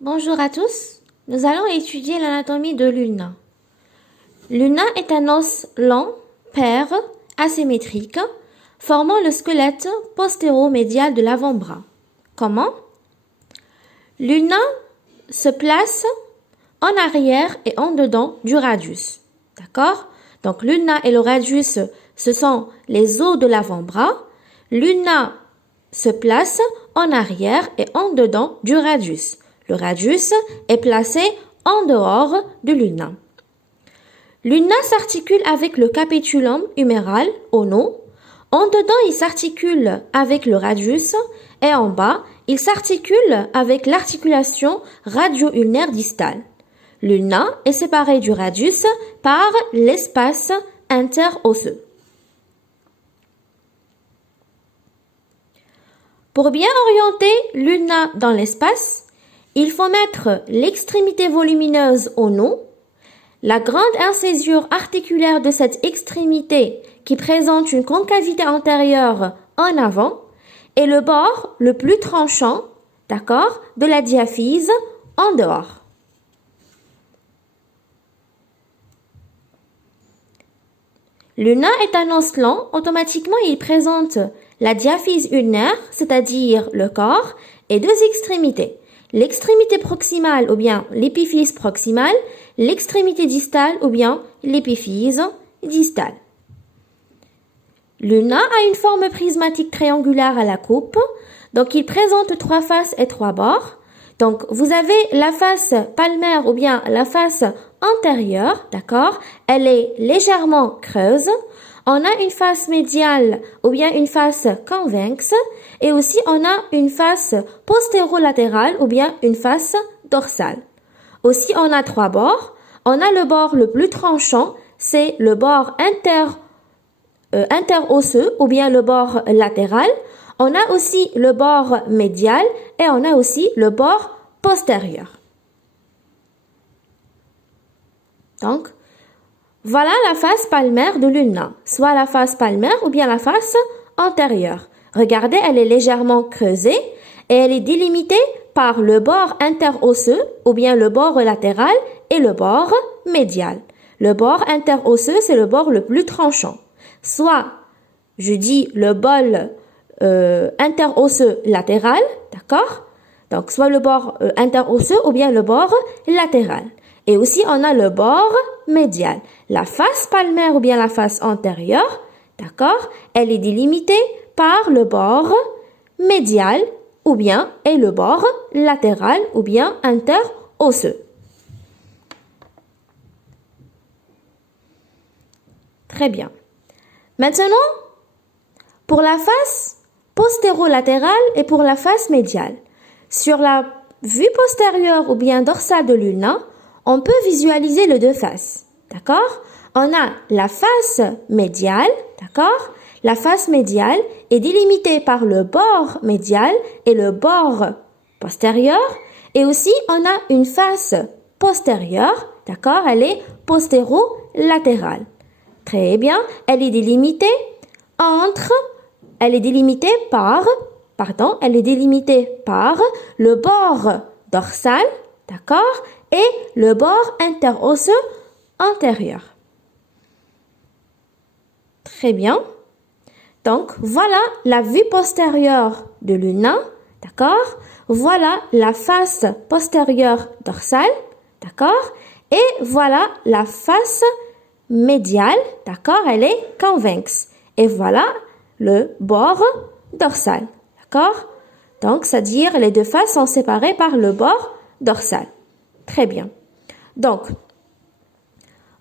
Bonjour à tous, nous allons étudier l'anatomie de l'ulna. L'ulna est un os lent, pair, asymétrique, formant le squelette postéro-médial de l'avant-bras. Comment? L'ulna se place en arrière et en dedans du radius. D'accord? Donc l'ulna et le radius, ce sont les os de l'avant-bras. L'ulna se place en arrière et en dedans du radius. Le radius est placé en dehors de l'ulna. L'ulna s'articule avec le capitulum huméral au no. En dedans, il s'articule avec le radius et en bas, il s'articule avec l'articulation radio-ulnaire distale. L'ulna est séparé du radius par l'espace interosseux. Pour bien orienter l'ulna dans l'espace, il faut mettre l'extrémité volumineuse au no, la grande incésure articulaire de cette extrémité qui présente une concavité antérieure en avant et le bord le plus tranchant, d'accord, de la diaphyse en dehors. L'ulna est un os lent, automatiquement il présente la diaphyse ulnaire, c'est-à-dire le corps, et deux extrémités. L'extrémité proximale ou bien l'épiphyse proximale, l'extrémité distale ou bien l'épiphyse distale. L'ulna a une forme prismatique triangulaire à la coupe, donc il présente trois faces et trois bords. Donc vous avez la face palmaire ou bien la face antérieure, d'accord? Elle est légèrement creuse. On a une face médiale ou bien une face convexe et aussi on a une face postérolatérale ou bien une face dorsale. Aussi on a trois bords. On a le bord le plus tranchant, c'est le bord interosseux ou bien le bord latéral. On a aussi le bord médial et on a aussi le bord postérieur. Donc, voilà la face palmaire de l'ulna, soit la face palmaire ou bien la face antérieure. Regardez, elle est légèrement creusée et elle est délimitée par le bord interosseux ou bien le bord latéral et le bord médial. Le bord interosseux, c'est le bord le plus tranchant. Soit, je dis le bol interosseux latéral, d'accord? Donc, soit le bord interosseux ou bien le bord latéral. Et aussi, on a le bord médial. La face palmaire ou bien la face antérieure, d'accord? Elle est délimitée par le bord médial ou bien et le bord latéral ou bien interosseux. Très bien. Maintenant, pour la face postérolatérale et pour la face médiale. Sur la vue postérieure ou bien dorsale de l'ulna, on peut visualiser les deux faces. D'accord? On a la face médiale, d'accord? La face médiale est délimitée par le bord médial et le bord postérieur. Et aussi, on a une face postérieure, d'accord? Elle est postérolatérale. Très bien. Elle est délimitée par le bord dorsal, d'accord? Et le bord interosseux antérieur. Très bien. Donc, voilà la vue postérieure de l'ulna, d'accord? Voilà la face postérieure dorsale, d'accord? Et voilà la face médiale, d'accord? Elle est convexe. Et voilà le bord dorsal, d'accord? Donc, c'est-à-dire les deux faces sont séparées par le bord dorsal. Très bien. Donc,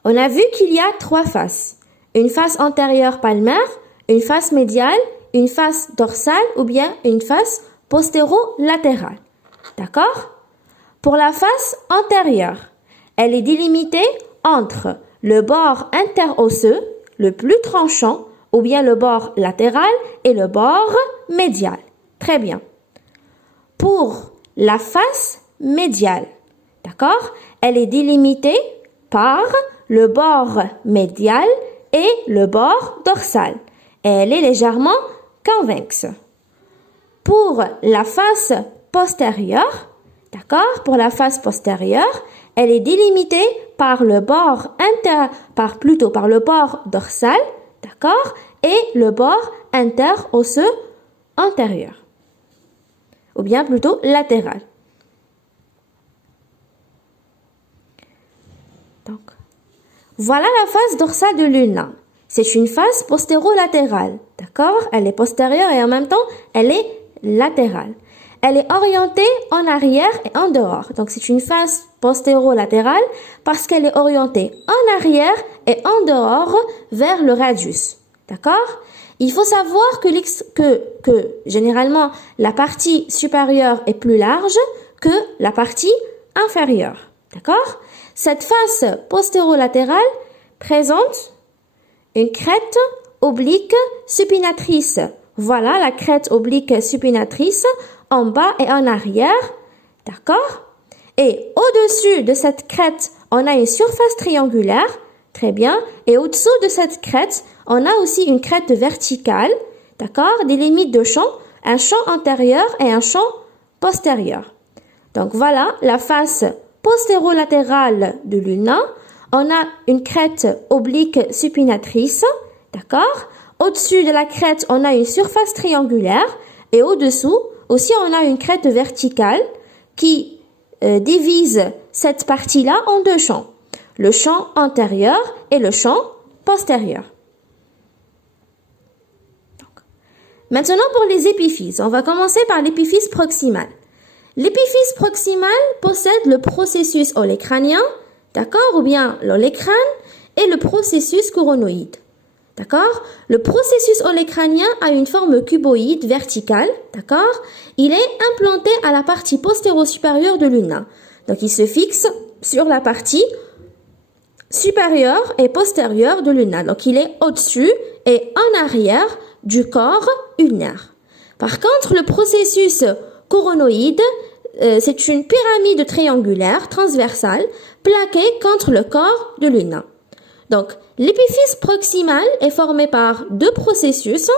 on a vu qu'il y a trois faces. Une face antérieure palmaire, une face médiale, une face dorsale ou bien une face postérolatérale. D'accord? Pour la face antérieure, elle est délimitée entre le bord interosseux, le plus tranchant, ou bien le bord latéral et le bord médial. Très bien. Pour la face médiale, d'accord? Elle est délimitée par le bord médial et le bord dorsal. Et elle est légèrement convexe. Pour la face postérieure, d'accord, pour la face postérieure, elle est délimitée par le bord par le bord dorsal, d'accord, et le bord interosseux antérieur, ou bien plutôt latéral. Donc, voilà la face dorsale de l'ulna. C'est une face postéro-latérale, d'accord? Elle est postérieure et en même temps, elle est latérale. Elle est orientée en arrière et en dehors. Donc, c'est une face postéro-latérale parce qu'elle est orientée en arrière et en dehors vers le radius, d'accord? Il faut savoir que généralement, la partie supérieure est plus large que la partie inférieure, d'accord? Cette face postéro-latérale présente une crête oblique supinatrice. Voilà la crête oblique supinatrice en bas et en arrière, d'accord? Et au-dessus de cette crête, on a une surface triangulaire, très bien. Et au-dessous de cette crête, on a aussi une crête verticale, d'accord? Des limites de champ, un champ antérieur et un champ postérieur. Donc voilà la face postéro-latérale de l'ulna. On a une crête oblique supinatrice, d'accord? Au-dessus de la crête, on a une surface triangulaire et au-dessous, aussi, on a une crête verticale qui divise cette partie-là en deux champs, le champ antérieur et le champ postérieur. Donc, maintenant, pour les épiphyses, on va commencer par l'épiphyse proximale. L'épiphyse proximale possède le processus olécranien, d'accord, ou bien l'olécrane, et le processus coronoïde. D'accord? Le processus olécranien a une forme cuboïde verticale, d'accord? Il est implanté à la partie postéro-supérieure de l'ulna. Donc, il se fixe sur la partie supérieure et postérieure de l'ulna. Donc, il est au-dessus et en arrière du corps ulnaire. Par contre, le processus coronoïde, c'est une pyramide triangulaire transversale plaquée contre le corps de l'ulna. Donc, l'épiphyse proximale est formée par deux processus,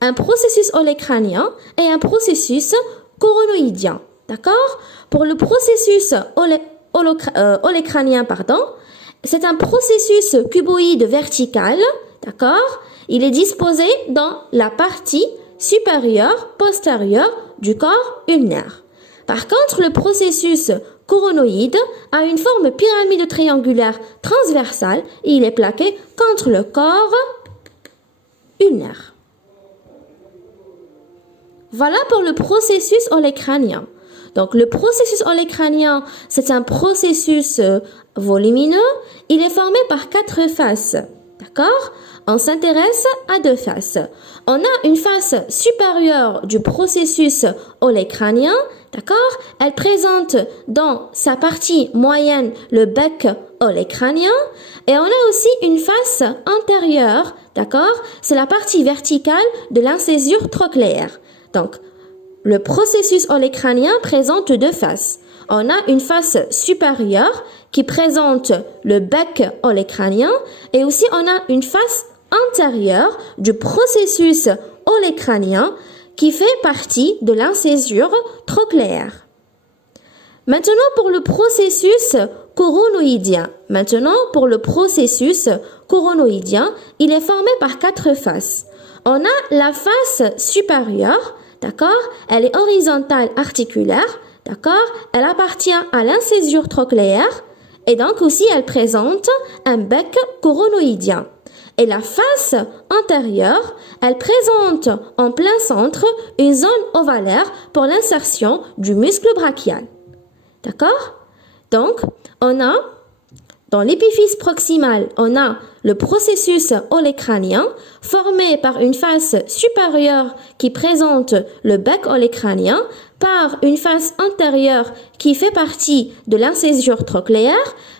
un processus olécranien et un processus coronoïdien. D'accord? Pour le processus olécranien, c'est un processus cuboïde vertical. D'accord? Il est disposé dans la partie supérieure, postérieure du corps ulnaire. Par contre, le processus coronoïde a une forme pyramide triangulaire transversale et il est plaqué contre le corps ulnaire. Voilà pour le processus olécranien. Donc, le processus olécranien, c'est un processus volumineux. Il est formé par 4 faces. D'accord? On s'intéresse à 2 faces. On a une face supérieure du processus olécranien. D'accord? Elle présente dans sa partie moyenne le bec olécranien. Et on a aussi une face antérieure. D'accord? C'est la partie verticale de l'incisure trochléaire. Donc, le processus olécranien présente 2 faces. On a une face supérieure qui présente le bec olécranien et aussi on a une face antérieure du processus olécranien qui fait partie de l'incisure trochléaire. Maintenant pour le processus coronoïdien. Il est formé par 4 faces. On a la face supérieure, d'accord? Elle est horizontale articulaire, d'accord? Elle appartient à l'incisure trochléaire et donc aussi elle présente un bec coronoïdien. Et la face antérieure, elle présente en plein centre une zone ovalaire pour l'insertion du muscle brachial. D'accord? Donc, on a, dans l'épiphyse proximale, on a le processus olécranien formé par une face supérieure qui présente le bec olécranien, par une face antérieure qui fait partie de l'incisure trochléaire.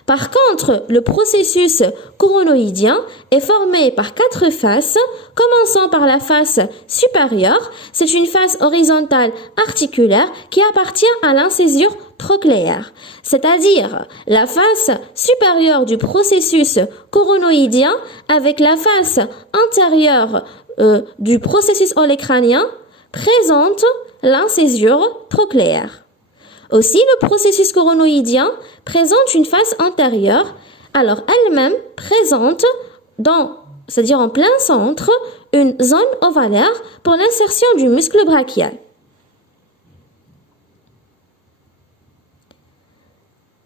Par contre, le processus coronoïdien est formé par 4 faces, commençant par la face supérieure. C'est une face horizontale articulaire qui appartient à l'incisure trochléaire, c'est-à-dire la face supérieure du processus coronoïdien avec la face antérieure du processus olécranien présente l'incisure trochléaire. Aussi, le processus coronoïdien présente une face antérieure, alors elle-même présente c'est-à-dire en plein centre, une zone ovalaire pour l'insertion du muscle brachial.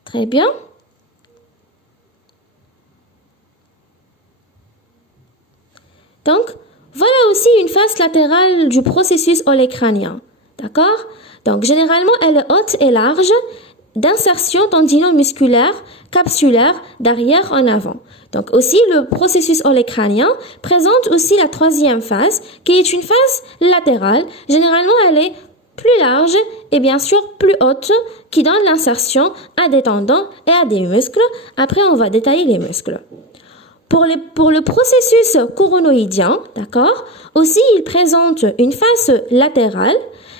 Très bien. Donc, voilà aussi une face latérale du processus olecranien. D'accord? Donc, généralement, elle est haute et large, d'insertion tendino-musculaire, capsulaire, d'arrière en avant. Donc, aussi, le processus olecranien présente aussi la troisième face, qui est une face latérale. Généralement, elle est plus large et bien sûr plus haute, qui donne l'insertion à des tendons et à des muscles. Après, on va détailler les muscles. Pour le processus coronoïdien, d'accord, aussi il présente une face latérale.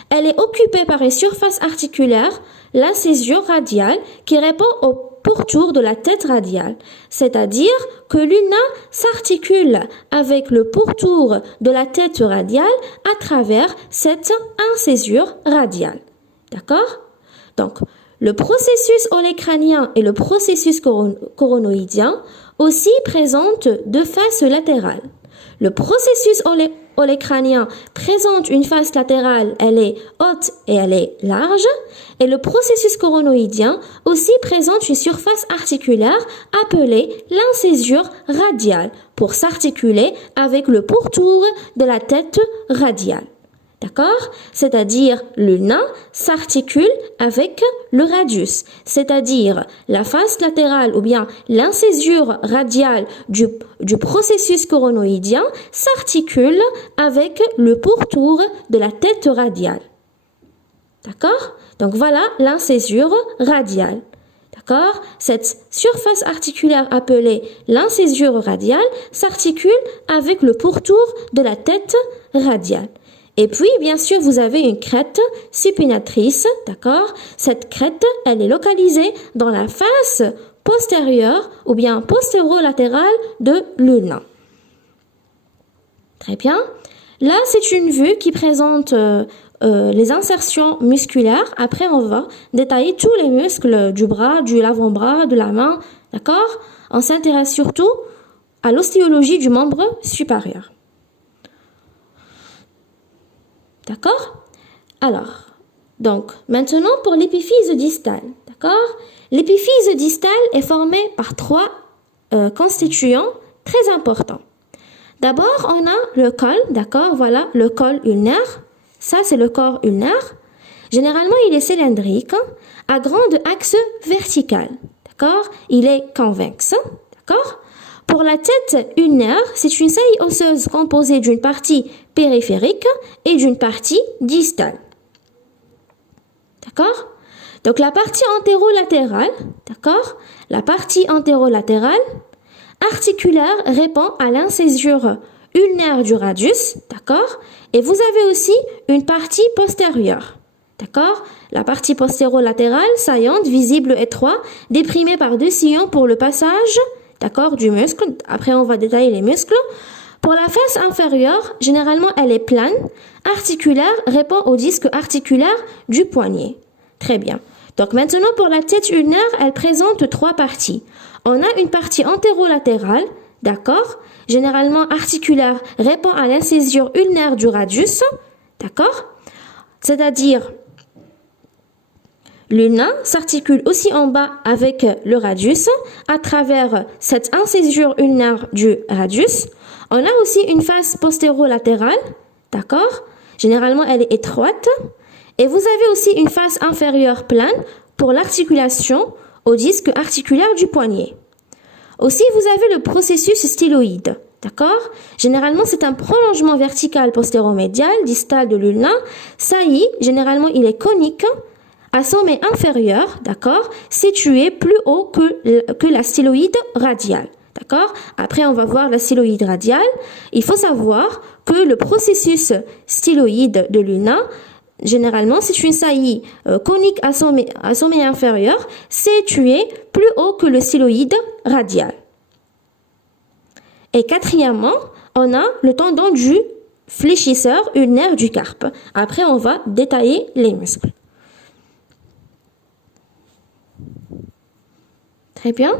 Elle est occupée par une surface articulaire, l'incisure radiale, qui répond au pourtour de la tête radiale. C'est-à-dire que l'ulna s'articule avec le pourtour de la tête radiale à travers cette incisure radiale. D'accord? Donc, le processus olecranien et le processus coronoïdien aussi présentent deux faces latérales. Le processus olecranien présente une face latérale, elle est haute et elle est large, et le processus coronoïdien aussi présente une surface articulaire appelée l'incisure radiale pour s'articuler avec le pourtour de la tête radiale. D'accord? C'est-à-dire l'ulna s'articule avec le radius, c'est-à-dire la face latérale ou bien l'incisure radiale du processus coronoïdien s'articule avec le pourtour de la tête radiale. D'accord? Donc voilà l'incisure radiale. D'accord? Cette surface articulaire appelée l'incisure radiale s'articule avec le pourtour de la tête radiale. Et puis, bien sûr, vous avez une crête supinatrice, d'accord? Cette crête, elle est localisée dans la face postérieure ou bien postérolatérale de l'ulna. Très bien. Là, c'est une vue qui présente les insertions musculaires. Après, on va détailler tous les muscles du bras, de l'avant-bras, de la main, d'accord? On s'intéresse surtout à l'ostéologie du membre supérieur. D'accord? Alors, donc, maintenant pour l'épiphyse distale. D'accord? L'épiphyse distale est formée par trois constituants très importants. D'abord, on a le col, d'accord? Voilà, le col ulnaire. Ça, c'est le corps ulnaire. Généralement, il est cylindrique, à grande axe vertical. D'accord? Il est convexe. D'accord? Pour la tête ulnaire, c'est une saillie osseuse composée d'une partie périphérique et d'une partie distale. D'accord? Donc la partie antérolatérale, d'accord? La partie antérolatérale articulaire répond à l'incisure ulnaire du radius, d'accord? Et vous avez aussi une partie postérieure. D'accord? La partie postérolatérale, saillante, visible, étroite, déprimée par deux sillons pour le passage, d'accord, du muscle. Après, on va détailler les muscles. Pour la face inférieure, généralement, elle est plane, articulaire, répond au disque articulaire du poignet. Très bien. Donc, maintenant, pour la tête ulnaire, elle présente trois parties. On a une partie antérolatérale, d'accord, généralement articulaire, répond à l'incisure ulnaire du radius, d'accord, c'est-à-dire l'ulna s'articule aussi en bas avec le radius à travers cette incisure ulnaire du radius. On a aussi une face postérolatérale, d'accord? Généralement, elle est étroite. Et vous avez aussi une face inférieure plane pour l'articulation au disque articulaire du poignet. Aussi, vous avez le processus styloïde, d'accord? Généralement, c'est un prolongement vertical postéromédial, distal de l'ulna. Saillie, généralement, il est conique, à sommet inférieur, d'accord, situé plus haut que la styloïde radiale, d'accord. Après, on va voir la styloïde radiale. Il faut savoir que le processus styloïde de l'ulna, généralement, c'est une saillie conique à sommet inférieur, situé plus haut que le styloïde radial. Et quatrièmement, on a le tendon du fléchisseur ulnaire du carpe. Après, on va détailler les muscles. Très bien.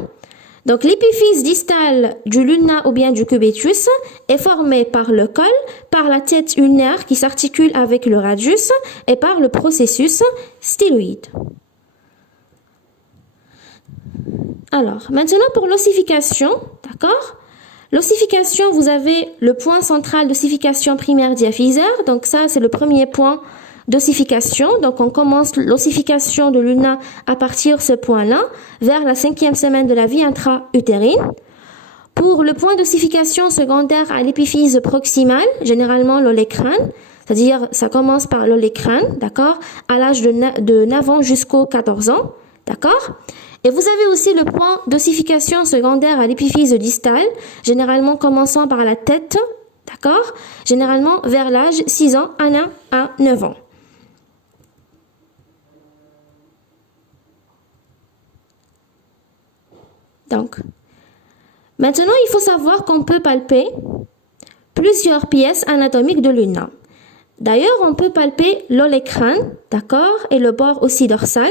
Donc, l'épiphyse distale du luna ou bien du cubitus est formée par le col, par la tête ulnaire qui s'articule avec le radius et par le processus styloïde. Alors, maintenant pour l'ossification, d'accord? L'ossification, vous avez le point central d'ossification primaire diaphysaire. Donc ça, c'est le premier point d'ossification. Donc on commence l'ossification de l'ulna à partir de ce point-là, vers la 5e semaine de la vie intra-utérine. Pour le point d'ossification secondaire à l'épiphyse proximale, généralement l'olécrâne, c'est-à-dire ça commence par l'olécrâne, d'accord, à l'âge de 9 ans jusqu'aux 14 ans, d'accord. Et vous avez aussi le point d'ossification secondaire à l'épiphyse distale, généralement commençant par la tête, d'accord, généralement vers l'âge 6 ans à 9 ans. Donc, maintenant, il faut savoir qu'on peut palper plusieurs pièces anatomiques de l'ulna. D'ailleurs, on peut palper l'olécrâne, d'accord, et le bord aussi dorsal.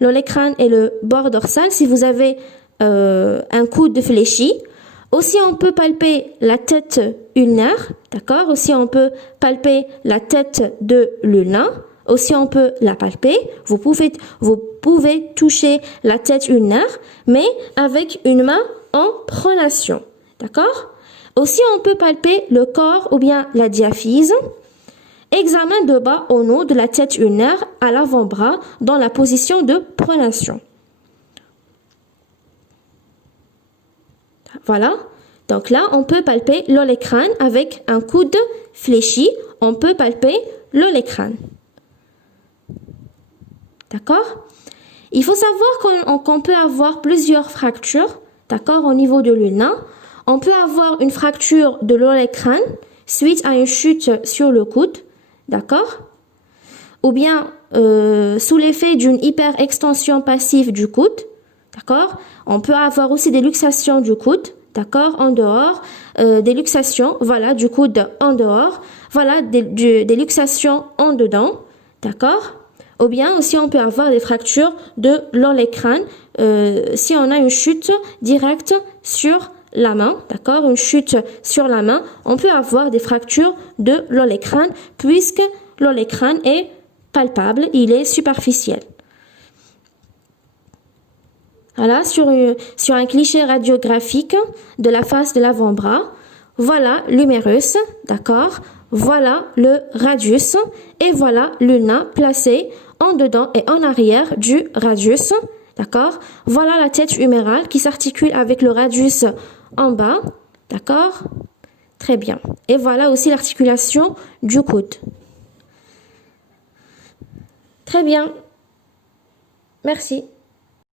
L'olécrâne et le bord dorsal si vous avez un coude fléchi. Aussi, on peut palper la tête ulnaire, d'accord. Aussi, on peut palper la tête de l'ulna. Aussi, on peut la palper. Vous pouvez toucher la tête ulnaire, mais avec une main en pronation, d'accord. Aussi, on peut palper le corps ou bien la diaphyse. Examen de bas en haut de la tête ulnaire à l'avant-bras dans la position de pronation. Voilà. Donc là, on peut palper l'olécrâne avec un coude fléchi. On peut palper l'olécrâne. D'accord? Il faut savoir qu'on peut avoir plusieurs fractures, d'accord, au niveau de l'ulna. On peut avoir une fracture de l'olécrâne suite à une chute sur le coude. D'accord? Ou bien sous l'effet d'une hyperextension passive du coude. D'accord? On peut avoir aussi des luxations du coude. D'accord? En dehors. Des luxations, voilà, du coude en dehors. Voilà, des luxations en dedans. D'accord? Ou bien aussi on peut avoir des fractures de l'olécrâne si on a une chute directe sur la main, d'accord, une chute sur la main, on peut avoir des fractures de l'olécrâne puisque l'olécrâne est palpable, il est superficiel. Voilà, sur un cliché radiographique de la face de l'avant-bras, voilà l'humérus, d'accord, voilà le radius et voilà l'ulna placé en dedans et en arrière du radius, d'accord. Voilà la tête humérale qui s'articule avec le radius en bas, d'accord. Très bien. Et voilà aussi l'articulation du coude. Très bien. Merci.